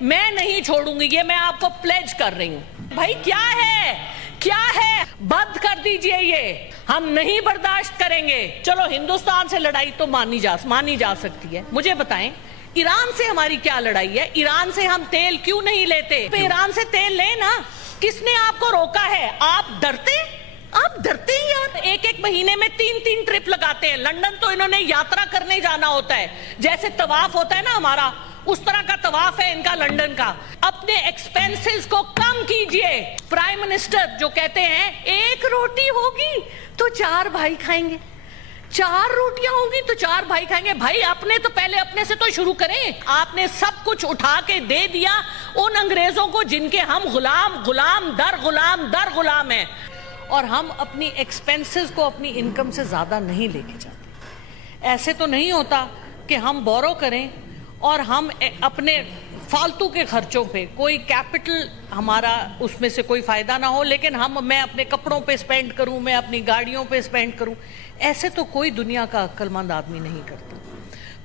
मैं नहीं छोड़ूंगी, ये मैं आपको प्लेज कर रही हूं। भाई क्या है, बंद कर दीजिए, ये हम नहीं बर्दाश्त करेंगे। चलो हिंदुस्तान से लड़ाई तो मानी जा सकती है। मुझे बताएं ईरान से हमारी क्या लड़ाई है? ईरान से हम तेल क्यों नहीं लेते? ईरान से तेल ले ना, किसने आपको रोका है? आप डरते ही यार। एक महीने में 3 ट्रिप लगाते हैं। लंदन तो इन्होंने यात्रा करने जाना होता है, जैसे तवाफ होता है ना हमारा, उस तरह का तवाफ है इनका लंदन का। अपने एक्सपेंसेस को कम कीजिए। प्राइम मिनिस्टर जो कहते हैं 1 रोटी होगी तो 4 भाई खाएंगे, 4 रोटियां होंगी तो 4 भाई खाएंगे। भाई अपने तो पहले अपने से तो शुरू करें। आपने सब कुछ उठा के दे दिया उन अंग्रेजों को जिनके हम गुलाम दर गुलाम हैं, और हम अपनी एक्सपेंसेस को अपनी इनकम से ज्यादा नहीं लेके जाते। ऐसे तो नहीं होता कि हम बोरो करें और हम अपने फालतू के खर्चों पे कोई कैपिटल हमारा उसमें से कोई फायदा ना हो, लेकिन मैं अपने कपड़ों पे स्पेंड करूं, मैं अपनी गाड़ियों पे स्पेंड करूं। ऐसे तो कोई दुनिया का अक्लमंद आदमी नहीं करता।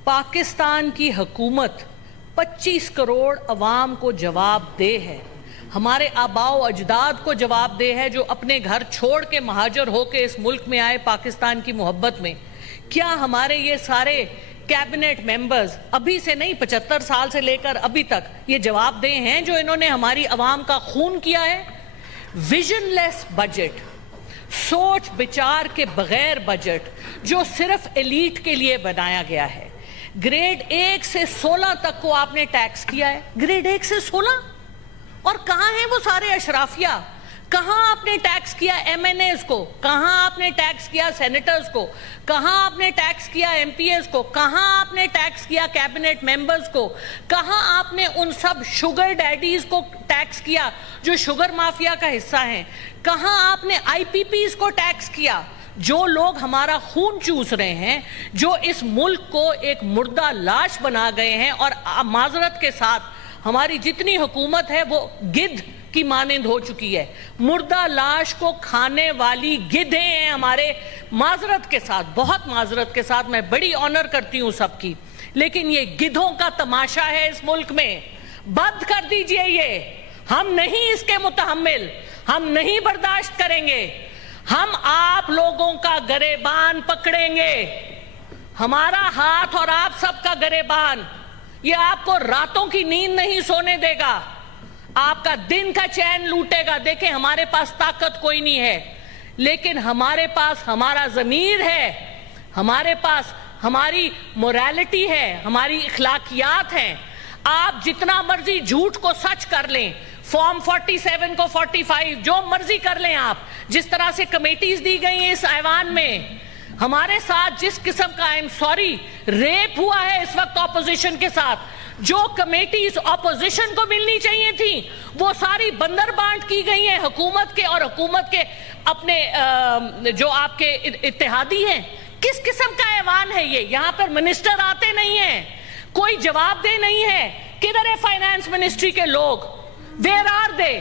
पाकिस्तान की हुकूमत 25 करोड़ अवाम को जवाबदेह है, हमारे आबाओ अजदाद को जवाबदेह है, जो अपने घर छोड़ के महाजर होके इस मुल्क में आए पाकिस्तान की मोहब्बत में। क्या हमारे ये सारे कैबिनेट मेंबर्स अभी से नहीं, 75 साल से लेकर अभी तक ये जवाबदेह हैं जो इन्होंने हमारी आवाम का खून किया है? विजनलेस बजट, सोच विचार के बगैर बजट, जो सिर्फ एलीट के लिए बनाया गया है। ग्रेड 1 से 16 तक को आपने टैक्स किया है, ग्रेड 1 से 16। और कहां हैं वो सारे अशराफिया? कहां आपने टैक्स किया एमएनएस को? कहां आपने टैक्स किया सेनेटर्स को? कहां आपने टैक्स किया एमपीएस को? कहां आपने टैक्स किया कैबिनेट मेंबर्स को? कहां आपने उन सब शुगर डैडीज को टैक्स किया जो शुगर माफिया का हिस्सा हैं? कहां आपने आईपीपीज को टैक्स किया, जो लोग हमारा खून चूस रहे हैं, जो इस मुल्क को एक मुर्दा लाश बना गए हैं? और माजरत के साथ हमारी जितनी हुकूमत है वो गिद्ध की मानिंद हो चुकी है। मुर्दा लाश को खाने वाली गिद्धे हैं हमारे। माजरत के साथ, बहुत माजरत के साथ, मैं बड़ी ऑनर करती हूं सबकी, लेकिन ये गिद्धों का तमाशा है इस मुल्क में। बंद कर दीजिए ये। हम नहीं इसके मुतहम्मिल, हम नहीं बर्दाश्त करेंगे। हम आप लोगों का गरेबान पकड़ेंगे, हमारा हाथ और आप सबका गरेबान। ये आपको रातों की नींद नहीं सोने देगा, आपका दिन का चैन लूटेगा। देखें, हमारे पास ताकत कोई नहीं है, लेकिन हमारे पास हमारा ज़मीर है, हमारे पास हमारी मोरालिटी है, हमारी इखलाकियात हैं। आप जितना मर्जी झूठ को सच कर लें, फॉर्म 47 को 45, जो मर्जी कर लें आप। जिस तरह से कमेटीज दी गई हैं इस ऐवान में, हमारे साथ जिस किस्म का, आई एम सॉरी, रेप हुआ है इस वक्त ऑपोजिशन के साथ, जो कमेटीज ऑपोजिशन को मिलनी चाहिए थी वो सारी बंदरबांट की गई हैं हुकूमत के, और हुकूमत के अपने जो आपके इत्तेहादी हैं। किस किस्म का ऐवान है ये? यहाँ पर मिनिस्टर आते नहीं हैं, कोई जवाबदेह नहीं है। किधर है फाइनेंस मिनिस्ट्री के लोग? Where are they?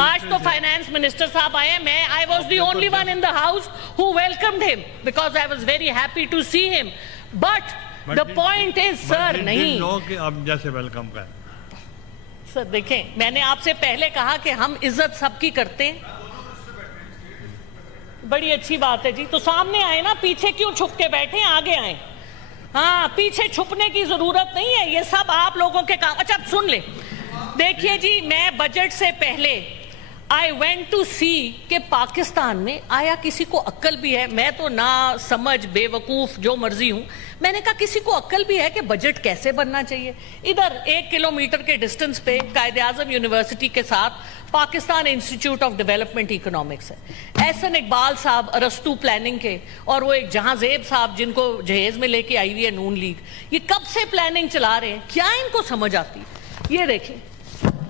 आज तो फाइनेंस मिनिस्टर साहब आए हैं। I was the only one in the house who welcomed him because I was very happy to see him. But the point is, sir, नहीं। लोग अब जैसे वेलकम कर। सर देखें, मैंने आपसे पहले कहा कि हम इज्जत सबकी करते हैं। बड़ी अच्छी बात है जी, तो सामने आए ना, पीछे क्यों छुप के बैठे? आगे आए। हाँ, पीछे छुपने की जरूरत नहीं है, ये सब आप लोगों के काम। अच्छा सुन ले, देखिए जी, मैं बजट से पहले आई वेंट टू सी कि पाकिस्तान में आया किसी को अक्ल भी है। मैं तो ना समझ, बेवकूफ, जो मर्जी हूं। मैंने कहा किसी को अक्ल भी है कि बजट कैसे बनना चाहिए। इधर 1 किलोमीटर के डिस्टेंस पे कायदे आजम यूनिवर्सिटी के साथ Pakistan institute of development economics है, एहसन इकबाल साहब अरस्तु प्लानिंग के, और वो एक जहांजेब साहब जिनको जहेज में लेके आई हुई है नून लीग। ये कब से प्लानिंग चला रहे हैं, क्या इनको समझ आती? ये देखें,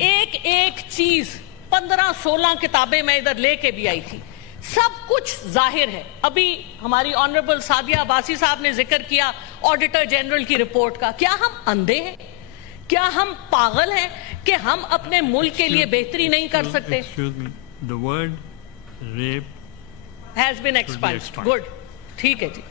एक चीज 15-16 किताबें मैं इधर लेके भी आई थी, सब कुछ जाहिर है। अभी हमारी ऑनरेबल सादिया अब्बासी साहब ने जिक्र किया ऑडिटर जनरल की रिपोर्ट का। क्या हम अंधे हैं? क्या हम पागल हैं कि हम अपने मुल्क के लिए बेहतरी नहीं कर सकते? The word rape has been expunged. Good, ठीक है जी।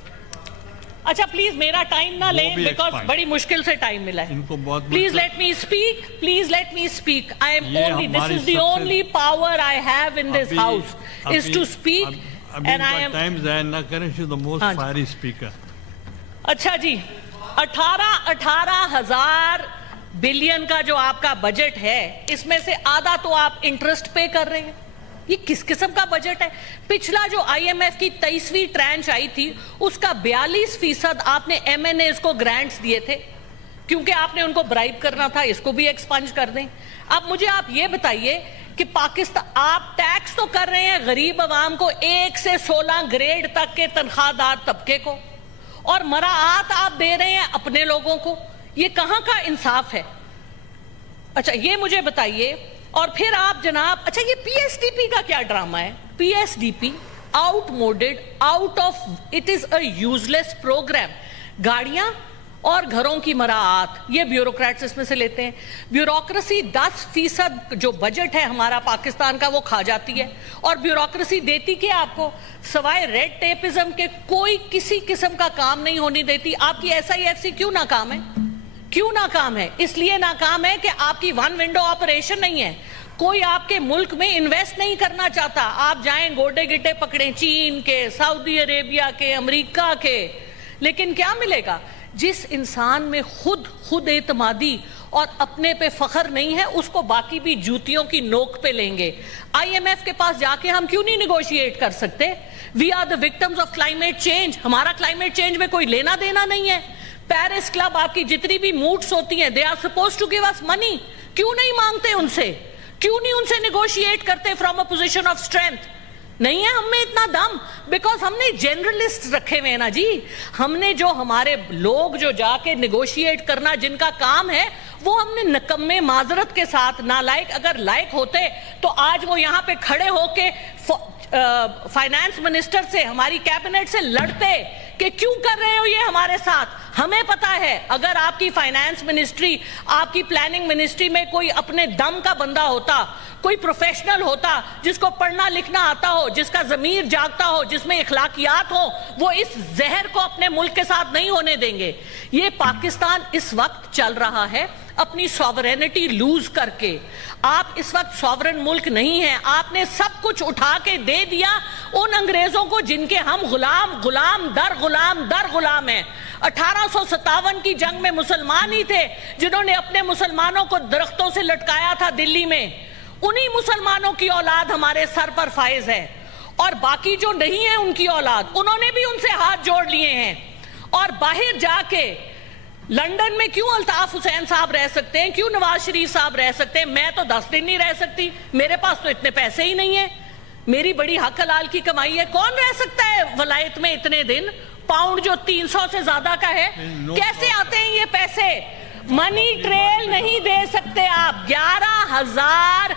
अच्छा प्लीज मेरा टाइम ना लें, भी बिकॉज expire. बड़ी मुश्किल से टाइम मिला है. इनको बहुत प्लीज मुश्किल- let me speak, please let me speak. I am ये ओनली, दिस हमारी इज द सबसे- only power I have in this अभी- हाउस इज अभी- टू स्पीक अभी एंड आई इनका एम. टाइम जाया ना करें, शी इज द मोस्ट हाँ जी. Fiery speaker. अच्छा जी, 18,000 बिलियन का जो आपका बजट है, इसमें से आधा तो आप इंटरेस्ट पे कर रहे हैं. ये किस किस्म का बजट है? पिछला जो आईएमएफ की 23वीं ट्रांच आई थी, उसका 42% आपने एमएनएस को ग्रांट्स दिए थे, क्योंकि आपने उनको ब्राइब करना था. इसको भी एक्सपंज कर दें. अब मुझे आप ये बताइए कि पाकिस्तान, आप टैक्स तो कर रहे हैं गरीब आवाम को, 1 से 16 ग्रेड तक के तनख्वाहदार तबके को, और मराआत आप दे रहे हैं अपने लोगों को. ये कहां का इंसाफ है? अच्छा ये मुझे बताइए. और फिर आप जनाब, अच्छा ये पीएसडीपी का क्या ड्रामा है? PSDP outmoded, out of, it is a useless program. गाड़ियां और घरों की मराआत, ये ब्यूरोक्रेट्स इसमें से लेते हैं. ब्यूरोक्रेसी 10% जो बजट है हमारा पाकिस्तान का, वो खा जाती है. और ब्यूरोक्रेसी देती क्या आपको? सवाए रेड टेपिज्म के कोई किसी किस्म का काम नहीं होने देती. आपकी SIFC क्यों नाकाम है? क्यों नाकाम है? इसलिए नाकाम है कि आपकी वन विंडो ऑपरेशन नहीं है. कोई आपके मुल्क में इन्वेस्ट नहीं करना चाहता. आप जाएं गोडे गिट्टे पकड़ें चीन के, सऊदी अरेबिया के, अमेरिका के, लेकिन क्या मिलेगा? जिस इंसान में खुद एतमादी और अपने पे फख्र नहीं है, उसको बाकी भी जूतियों की नोक पे लेंगे. IMF के पास जाके हम क्यों नहीं निगोशिएट कर सकते? We are the victims of climate change. हमारा क्लाइमेट चेंज में कोई लेना देना नहीं है. पेरिस क्लब, आपकी जितनी भी मूड्स होती हैं, they are supposed to give us money. क्यों नहीं मांगते उनसे? क्यों नहीं उनसे निगोशिएट करते from a position of strength? नहीं है हम में इतना दम, बिकॉज हमने जनरलिस्ट रखे हुए हैं ना जी. हमने जो हमारे लोग जो जाके निगोशिएट करना जिनका काम है, वो हमने नकम्मे, माजरत के साथ नालायक, अगर लायक होते तो आज वो यहां पे खड़े होके फाइनेंस मिनिस्टर से, हमारी कैबिनेट से लड़ते कि क्यों कर रहे हो ये हमारे साथ. हमें पता है अगर आपकी फाइनेंस मिनिस्ट्री, आपकी प्लानिंग मिनिस्ट्री में कोई अपने दम का बंदा होता, कोई प्रोफेशनल होता, जिसको पढ़ना लिखना आता हो, जिसका ज़मीर जागता हो, जिसमें इखलाकियात हो, वो इस जहर को अपने मुल्क के साथ नहीं होने देंगे. ये पाकिस्तान इस वक्त चल रहा है अपनी सॉवरेनिटी लूज करके. आप इस वक्त सॉवरेन मुल्क नहीं है. आपने सब कुछ उठा के दे दिया उन अंग्रेजों को जिनके हम गुलाम दर गुलाम हैं. 1857 की जंग में मुसलमान ही थे जिन्होंने अपने मुसलमानों को दरख्तों से लटकाया था दिल्ली में. उन्हीं मुसलमानों की औलाद हमारे सर पर फायज है, और बाकी जो नहीं है उनकी औलाद, उन्होंने भी उनसे हाथ जोड़ लिए हैं. और बाहर जाके लंदन में क्यों अल्ताफ हुसैन साहब रह सकते हैं, क्यों नवाज शरीफ साहब रह सकते हैं? मैं तो 10 दिन नहीं रह सकती. मेरे पास तो इतने पैसे ही नहीं है. मेरी बड़ी हक हलाल की कमाई है. कौन रह सकता है वलायत में इतने दिन? पाउंड जो 300 से ज्यादा का है, कैसे आते हैं ये पैसे? मनी ट्रेल नहीं दे सकते आप. 11,000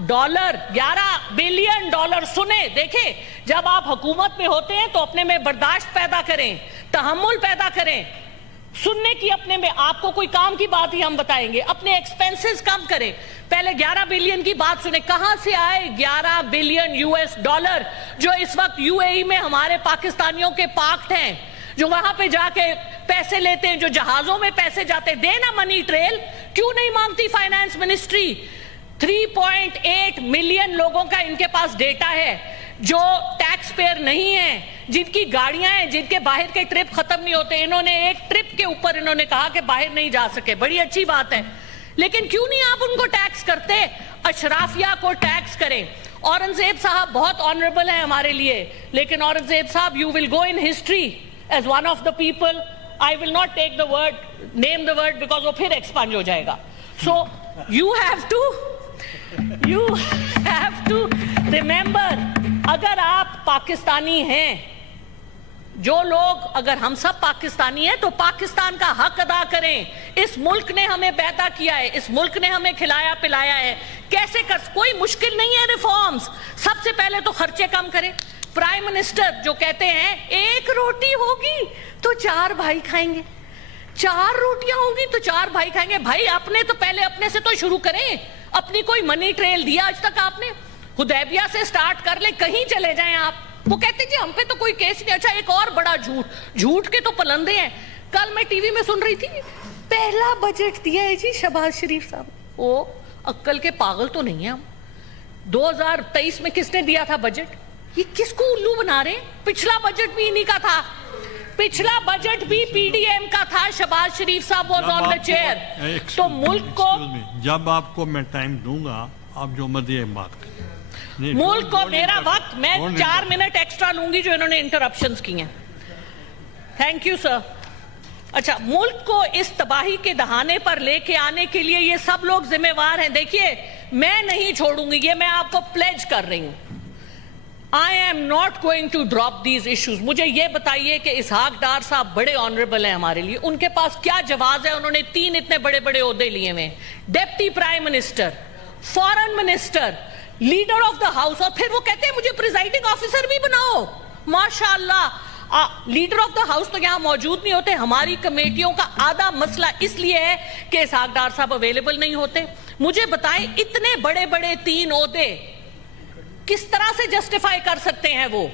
डॉलर, 11 बिलियन डॉलर. सुने, देखे, जब आप हुकूमत में होते हैं तो अपने में बर्दाश्त पैदा करें, तहम्मुल पैदा करें. सुनने की अपने में, आपको कोई काम की बात ही हम बताएंगे, अपने एक्सपेंसेस कम करें. पहले 11 बिलियन की बात सुने. कहां से आए 11 बिलियन US डॉलर जो इस वक्त UAE में हमारे पाकिस्तानियों के पार्क्ड हैं, जो वहां पे जाके पैसे लेते हैं, जो जहाजों में पैसे जाते हैं? देना मनी ट्रेल. क्यों नहीं मांगती फाइनेंस मिनिस्ट्री? 3.8 मिलियन लोगों का इनके पास डेटा है जो टैक्स पेयर नहीं है, जिनकी गाड़ियां हैं, जिनके बाहर के ट्रिप खत्म नहीं होते. इन्होंने एक ट्रिप के ऊपर इन्होंने कहा कि बाहर नहीं जा सके. बड़ी अच्छी बात है, लेकिन क्यों नहीं आप उनको टैक्स करते? अशराफिया को टैक्स करें. औरंगजेब साहब बहुत ऑनरेबल है हमारे लिए, लेकिन Aurangzeb Sahab, you will go in history as one of the people. I will not take the word, name the word, because वो फिर एक्सपांड हो जाएगा. सो यू हैव टू रिमेंबर, अगर आप पाकिस्तानी हैं, जो लोग, अगर हम सब पाकिस्तानी हैं तो पाकिस्तान का हक अदा करें. इस मुल्क ने हमें पैदा किया है, इस मुल्क ने हमें खिलाया पिलाया है. कैसे कर, कोई मुश्किल नहीं है रिफॉर्म्स. सबसे पहले तो खर्चे कम करें. प्राइम मिनिस्टर जो कहते हैं 1 रोटी होगी तो 4 भाई खाएंगे, 4 रोटियां होगी तो 4 भाई खाएंगे. भाई अपने तो पहले अपने से तो शुरू करें. अपनी कोई मनी ट्रेल दिया आज तक आपने? हुदैबिया से स्टार्ट कर ले, कहीं चले जाएं आप. وہ کہتے جی ہم پہ تو کوئی کیس نہیں. اچھا ایک اور بڑا جھوٹ کے تو پلندے ہیں. کل میں ٹی وی میں سن رہی تھی پہلا بجٹ دیا ہے جی شہباز شریف صاحب. وہ عقل کے پاگل تو نہیں ہیں ہم. 2023 میں کس نے دیا تھا بجٹ؟ یہ کس کو الو بنا رہے ہیں؟ پچھلا بجٹ بھی انہی کا تھا. پچھلا بجٹ بھی پی ڈی ایم کا تھا. شہباز شریف صاحب واز آن دا چیئر. تو ملک کو جب آپ کو میں ٹائم دوں گا آپ جو مرضی بات کریں. ملک کو میرا وقت میں 4 منٹ ایکسٹرا لوں گی جو انہوں نے انٹرپشنز کی ہیں. Thank you sir. اچھا ملک کو اس تباہی کے دہانے پر لے کے آنے کے لیے یہ سب لوگ ذمہ وار ہیں. دیکھیے میں نہیں چھوڑوں گی, یہ میں آپ کو پلیج کر رہی ہوں. I am not going to drop these issues. مجھے یہ بتائیے کہ اسحاق ڈار صاحب بڑے آنریبل ہیں ہمارے لیے, ان کے پاس کیا جواز ہے؟ انہوں نے 3 اتنے بڑے بڑے عہدے لیے ہوئے, deputy prime minister, foreign minister, leader of the house, اور پھر وہ کہتے ہیں مجھے پریزائڈنگ آفیسر بھی بناؤ. ماشاءاللہ. لیڈر آف دا ہاؤس تو یہاں موجود نہیں ہوتے. ہماری کمیٹیوں کا آدھا مسئلہ اس لیے ہے کہ اسحاق ڈار صاحب اویلیبل نہیں ہوتے. مجھے بتائیں اتنے بڑے بڑے 3 عہدے کس طرح سے جسٹیفائی کر سکتے ہیں وہ؟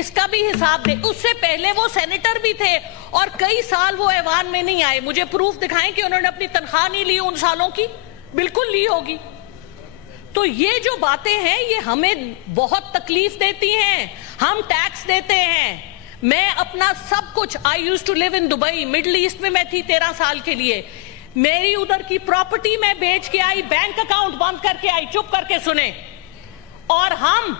اس کا بھی حساب دیں. اس سے پہلے وہ سینیٹر بھی تھے اور کئی سال وہ ایوان میں نہیں آئے. مجھے پروف دکھائیں کہ انہوں نے اپنی تنخواہ نہیں لی ان سالوں کی. بالکل لی ہوگی. تو یہ جو باتیں ہیں یہ ہمیں بہت تکلیف دیتی ہیں. ہم ٹیکس دیتے ہیں. میں اپنا سب کچھ, I used to live in Dubai, Middle East میں میں تھی 13 سال کے لیے. میری ادھر کی پراپرٹی میں بیچ کے آئی, بینک اکاؤنٹ بند کر کے آئی. چپ کر کے سنیں. اور ہم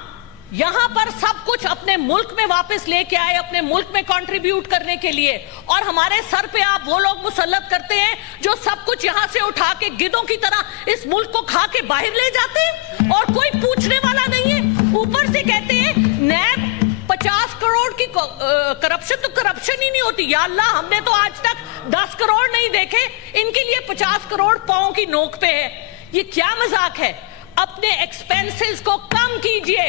یہاں پر سب کچھ اپنے ملک میں واپس لے کے آئے, اپنے ملک میں کنٹریبیوٹ کرنے کے لیے. اور ہمارے سر پہ آپ وہ لوگ مسلط کرتے ہیں جو سب کچھ یہاں سے اٹھا کے گدوں کی طرح اس ملک کو کھا کے باہر لے جاتے ہیں اور کوئی پوچھنے والا نہیں ہے. اوپر سے کہتے ہیں نیب 50 کروڑ کی کرپشن, تو کرپشن ہی نہیں ہوتی. یا اللہ ہم نے تو آج تک 10 کروڑ نہیں دیکھے, ان کے لیے 50 کروڑ پاؤں کی نوک پہ ہے. یہ کیا مذاق ہے؟ اپنے ایکسپینسز کو کم کیجئے.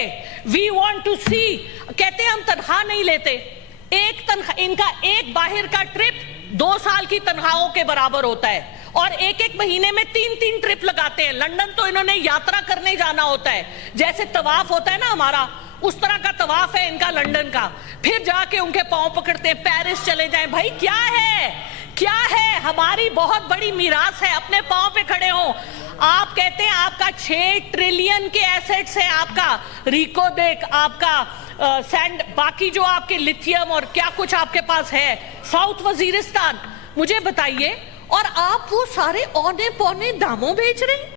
وی وانٹ ٹو سی. کہتے ہیں ہم تنخواہ نہیں لیتے. ان کا ایک باہر کا ٹرپ 2 سال کی تنخواہوں کے برابر ہوتا ہے, اور ایک مہینے میں 3 ٹرپ لگاتے ہیں. لنڈن تو انہوں نے یاترا کرنے جانا ہوتا ہے, جیسے طواف ہوتا ہے نا ہمارا, اس طرح کا طواف ہے ان کا لنڈن کا. پھر جا کے ان کے پاؤں پکڑتے ہیں, پیرس چلے جائیں. بھائی کیا ہے, کیا ہے؟ ہماری بہت بڑی میراث ہے, اپنے پاؤں پہ کھڑے ہوں. آپ کہتے ہیں آپ کا 6 ٹریلین کے ایسٹس ہیں, آپ کا ریکو دیکھ, آپ کا سینڈ, باقی جو آپ کے لیتھیم اور کیا کچھ آپ کے پاس ہے, ساؤتھ وزیرستان. مجھے بتائیے, اور آپ وہ سارے اونے پونے داموں بیچ رہے ہیں.